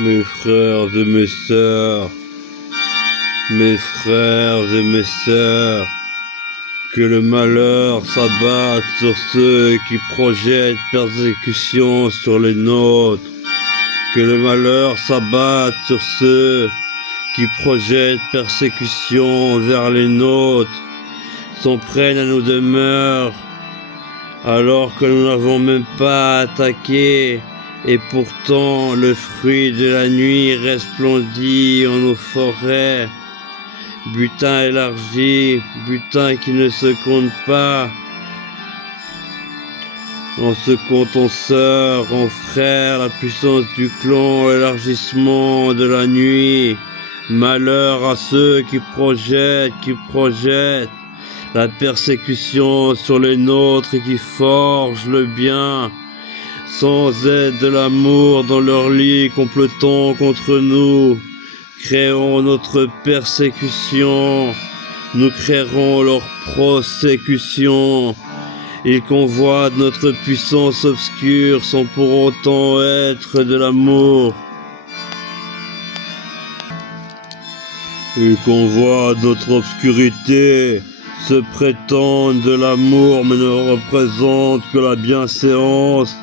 Mes frères et mes sœurs, mes frères et mes sœurs, que le malheur s'abatte sur ceux qui projettent persécution sur les nôtres, que le malheur s'abatte sur ceux qui projettent persécution vers les nôtres, s'en prennent à nos demeures, alors que nous n'avons même pas attaqué, et pourtant le fruit de la nuit resplendit en nos forêts. Butin élargi, butin qui ne se compte pas. On se compte en sœurs, en frères, la puissance du clan, l'élargissement de la nuit. Malheur à ceux qui projettent la persécution sur les nôtres et qui forgent le bien. Sans aide de l'amour dans leur lit, complotant contre nous, créons notre persécution, nous créerons leur prosécution. Ils convoitent notre puissance obscure sans pour autant être de l'amour. Ils convoitent notre obscurité, se prétendent de l'amour mais ne représentent que la bienséance.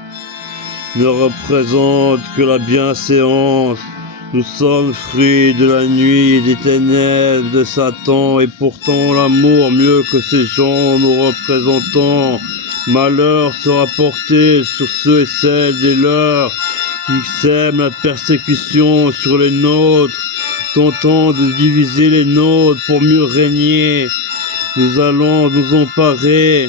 Nous sommes fruits de la nuit et des ténèbres de Satan, et pourtant l'amour mieux que ces gens nous représentant. Malheur sera porté sur ceux et celles des leurs qui sèment la persécution sur les nôtres, tentant de diviser les nôtres pour mieux régner. Nous allons nous emparer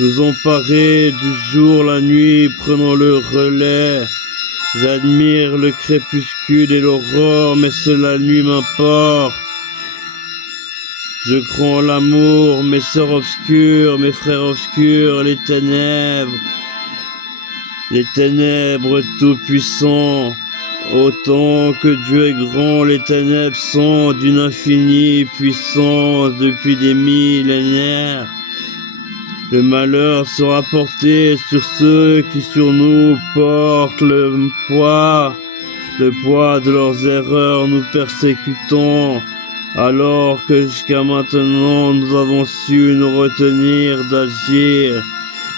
du jour la nuit, prenant le relais. J'admire le crépuscule et l'aurore, mais seule la nuit m'importe. Je crois en l'amour, mes sœurs obscures, mes frères obscurs, les ténèbres tout-puissants. Autant que Dieu est grand, les ténèbres sont d'une infinie puissance depuis des millénaires. Le malheur sera porté sur ceux qui sur nous portent le poids de leurs erreurs, nous persécutons, alors que jusqu'à maintenant nous avons su nous retenir d'agir.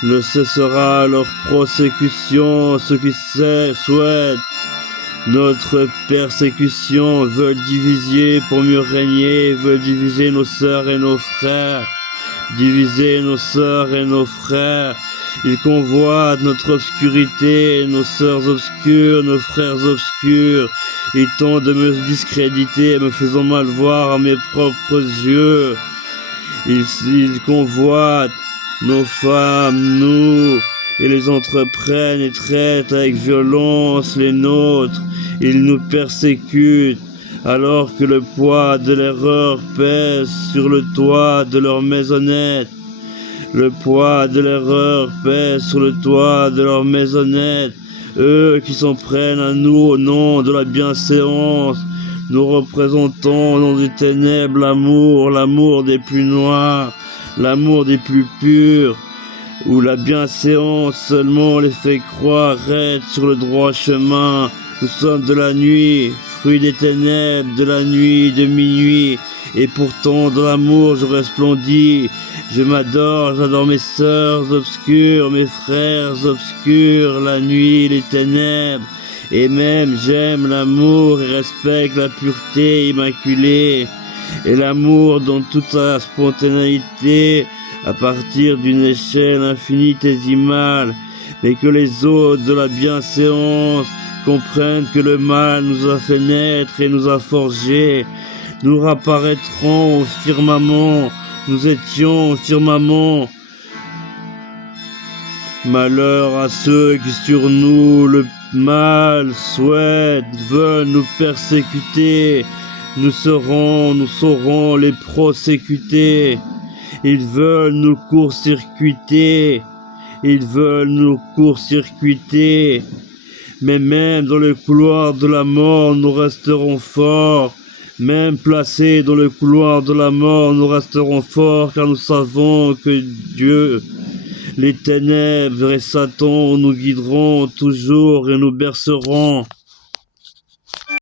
Ne cessera leur prosécution, ceux qui souhaitent notre persécution veulent diviser pour mieux régner, veulent diviser nos sœurs et nos frères. Diviser nos sœurs et nos frères, ils convoitent notre obscurité, nos sœurs obscures, nos frères obscurs. Ils tentent de me discréditer, me faisant mal voir à mes propres yeux. Ils convoitent nos femmes, nous, et les entreprennent et traitent avec violence les nôtres. Ils nous persécutent, alors que le poids de l'erreur pèse sur le toit de leur maisonnette. Le poids de l'erreur pèse sur le toit de leur maisonnette. Eux qui s'en prennent à nous au nom de la bienséance, nous représentons dans des ténèbres l'amour des plus noirs, l'amour des plus purs, où la bienséance seulement les fait croire être sur le droit chemin. Nous sommes de la nuit, fruits des ténèbres, de la nuit, de minuit, et pourtant dans l'amour je resplendis. Je m'adore, j'adore mes sœurs obscures, mes frères obscurs, la nuit, les ténèbres, et même j'aime l'amour et respecte la pureté immaculée, et l'amour dans toute sa spontanéité, à partir d'une échelle infinitésimale, mais que les autres de la bienséance comprennent que le mal nous a fait naître et nous a forgés. Nous réapparaîtrons au firmament, nous étions au firmament. Malheur à ceux qui sur nous le mal souhaitent, veulent nous persécuter. Nous saurons les prosécuter. Ils veulent nous court-circuiter. Mais même dans le couloir de la mort, nous resterons forts. Même placés dans le couloir de la mort, nous resterons forts, car nous savons que Dieu, les ténèbres et Satan nous guideront toujours et nous berceront.